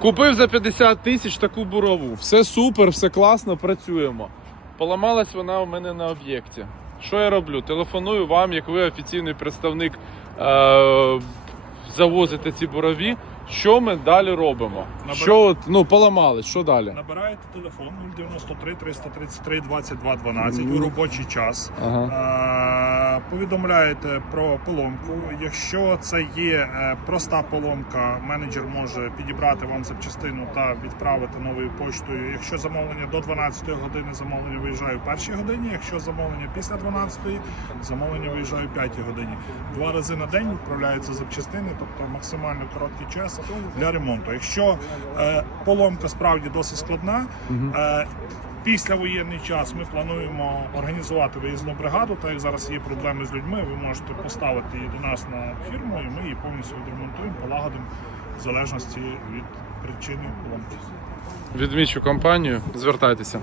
Купив за 50 тисяч таку бурову. Все супер, все класно, працюємо. Поламалась вона у мене на об'єкті. Що я роблю? Телефоную вам, як ви офіційний представник е- завозите ці бурові. Що ми далі робимо? Набер- Що от, ну, поламалось, що далі? Набираєте телефон 093 333 22 12 у робочий час. Ага. Е, Повідомляєте про поломку. Якщо це є е, проста поломка, менеджер може підібрати вам запчастину та відправити новою поштою. Якщо замовлення до 12 години, замовлення виїжджає в першій годині. Якщо замовлення після 12, замовлення виїжджає в 5 годині. Два рази на день відправляються запчастини, тобто максимально короткий час для ремонту. Якщо е, поломка справді досить складна. Е, Після воєнний час ми плануємо організувати виїзну бригаду. Так як зараз є проблеми з людьми, ви можете поставити її до нас на фірму, і ми її повністю відремонтуємо, полагодимо в залежності від причини поломки. Відмічу компанію, звертайтеся.